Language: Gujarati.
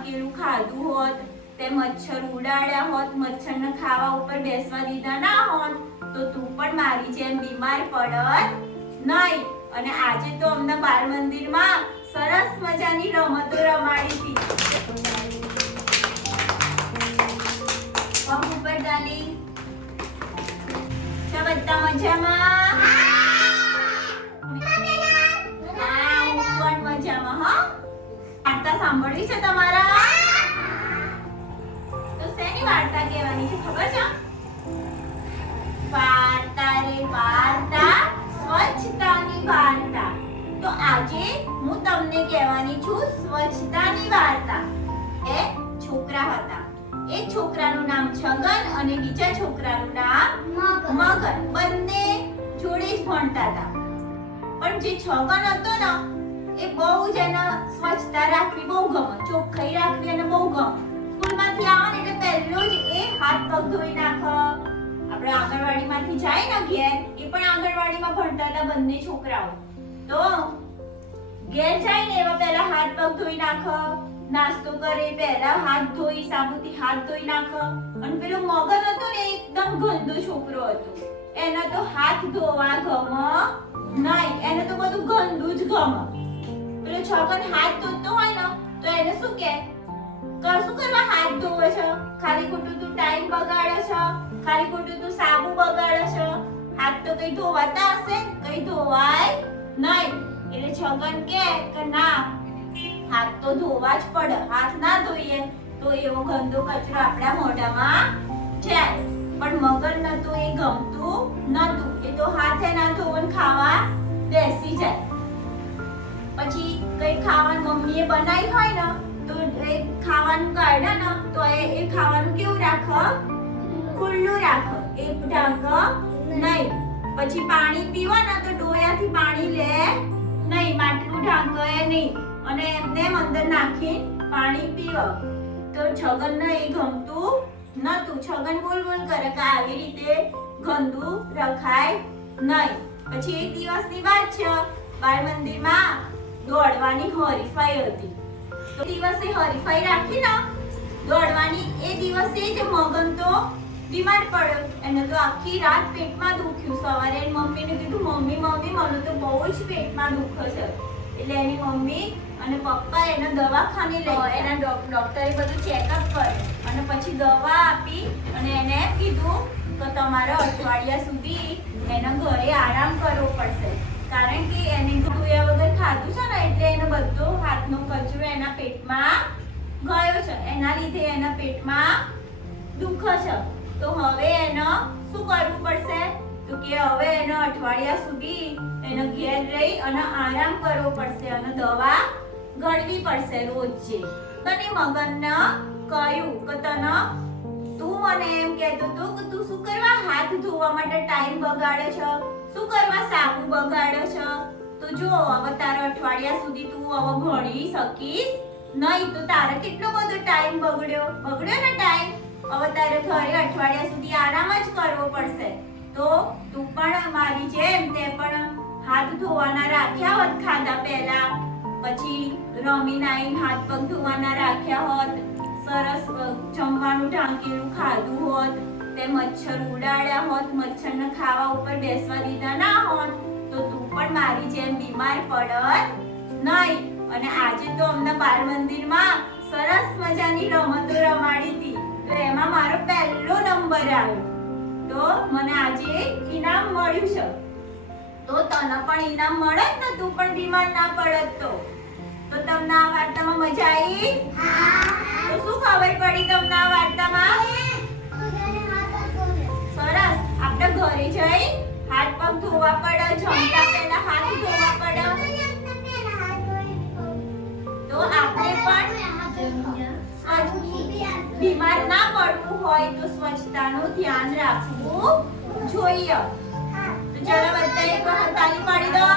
ઢાંકેલું ખાધું હોત તે મચ્છર ઉડાડ્યા હોત, મચ્છરને ખાવા ઉપર બેસવા દીધા ના હોત, તો તું પણ મારી જેમ બીમાર પડત નહીં. અને આજે તો અમને બાળ મંદિરમાં સરસ મજાની રમતો રમાડી હતી. ઉપર ડાલી બધા મજામાં? સાંભળવી છે તમારા? તો શેની વાર્તા કહેવાની છે ખબર છે? વાર્તા રે વાર્તા સ્વચ્છતાની વાર્તા. તો આજે હું તમને કહેવાની છું સ્વચ્છતાની વાર્તા. એ છોકરા હતા. એક છોકરાનું નામ છગન અને બીજા છોકરાનું નામ મગન. બંને જોડે જ ભણતા હતા. પણ જે છગન હતો ને એ બહુ જ એને સ્વચ્છતા રાખવી બહુ ગમે, ચોખ્ખાઈ રાખવી અને બહુ ગમે. સ્કૂલમાંથી આવે ને એટલે પહેલો જ એ હાથ પગ ધોઈ નાખ. આપણે આંગણવાડીમાંથી જાય ને ઘેર, એ પણ આંગણવાડીમાં ભણતા હતા બંને છોકરાઓ. તો ઘેર જાય ને એવા પહેલા હાથ પગ ધોઈ નાખ, નાસ્તો કરે, પહેલા હાથ ધોઈ, સાબુથી હાથ ધોઈ નાખ. અને પેલો મગન હતો ને એકદમ ગંદો છોકરો હતો. એના તો હાથ ધોવા ગમ નહીં, એને તો બધું ગંદુ જ ગમ. પેલો છોકરો હાથ ધોતો હોય ને, તો એને શું કે? શું કરવા હાથ ધોવે છો? ખાલી ખોટું તું ટાઈમ બગાડો છો? ખાલી ખોટું તું સાબુ બગાડો છો? હાથ તો કઈ ધોવાતા હશે? કઈ ધોવાય નહીં. એટલે છગન કે કે, ના, હાથ તો ધોવા જ પડે. હાથ ના ધોઈએ તો એવો ગંદો કચરો આપણા મોઢામાં જાય. પણ મગર નતું, એ ગમતું નતું. એ તો હાથે ના ધોવન ખાવા બેસી જાય. કઈ ખાવાનું મમ્મીએ બનાવી હોય ને તો એ ખાવાનું કાઢે ને, તો એ એ ખાવાનું કેવું રાખ? ખુલ્લું રાખ. એ ઢાંક નહીં. પછી પાણી પીવો ને, તો ડોયાથી પાણી લે. નહીં, માટલું ઢાંકે નહીં. અને એમને એમ અંદર નાખી પાણી પીવો. તો છગનને એ ગમતું નતું. છગન બોલ બોલ કરે કે આવી રીતે ગંદુ રખાય નહીં. પછી એક દિવસની વાત છે, બાળ મંદિરમાં દોડવાની હરીફાઈ હતી. તો દિવસે હરીફાઈ રાખી ને દોડવાની એ દિવસે જ મગન તો બીમાર પડ્યો. એને તો આખી રાત પેટમાં દુખ્યું. સવારે એની મમ્મીને કીધું મમ્મી મમ્મી મને તો બહુ જ પેટમાં દુખે છે. એટલે એની મમ્મી અને પપ્પા એને દવાખાને લઈ એના ડૉક્ટરે બધું ચેકઅપ કર્યું. અને પછી દવા આપી અને એને કીધું કે તમારે અઠવાડિયા સુધી એના ઘરે આરામ કરવો પડશે. કારણ કે એને ધોયા વગર ખાધું છે ને, એટલે એનો બધો હાથનો કચરો એના પેટમાં ગયો છે. એના લીધે એના પેટમાં દુઃખ છે. તો હવે એનો શું કરવું પડશે? તો કે હવે એનો અઠવાડિયા સુધી એનો ઘેર રહી અને આરામ કરવો પડશે અને દવા ગળવી પડશે રોજે. તને મગનને કહ્યું કે તને તું મને એમ કહેતો તો કે તું શું કરવા હાથ ધોવા માટે ટાઈમ બગાડે છે? શું કરવા જો હવે તારા અઠવાડિયા સુધી તું હવે ભણી શકીશ નહીં તો તારે કેટલો બધો ટાઈમ બગડ્યો? બગડ્યો ને ટાઈમ હવે તારે ઘરે અઠવાડિયા સુધી આરામ જ કરવો પડશે. તો તું પણ મારી જેમ તે પણ હાથ ધોવાના રાખ્યા હોત ખાધા પહેલા. પછી રમીને આવીને હાથ પગ ધોવાના રાખ્યા હોત, સરસ જમવાનું ઢાંકેલું ખાધું હોત, તે મચ્છર ઉડાડ્યા હોત, મચ્છરને ખાવા ઉપર બેસવા દીધા ના હોત, તો તું પણ મારી જેમ બીમાર પડત નહીં. અને આજે તો અમને બાલ મંદિરમાં સરસ મજાની રમતો રમાડી હતી. તો એમાં મારો પહેલો નંબર આવ્યો. તો મને આજે ઇનામ મળ્યું છે. તો તને પણ ઇનામ મળે જ ને તું પણ બીમાર ના પડત તો. તો તમને આ વાર્તામાં મજા આવી? તો શું ખબર પડી તમને આ વાર્તામાં? સરસ. આપણે ઘરે જઈ હાથ ધોવા પડે, જમતા પહેલા હાથ ધોવા પડે. તો આપણે પણ બીમાર ના પડવું હોય તો સ્વચ્છતાનું ધ્યાન રાખવું જોઈએ. તો ચલો બધા એક વખત તાલી પાડી દો.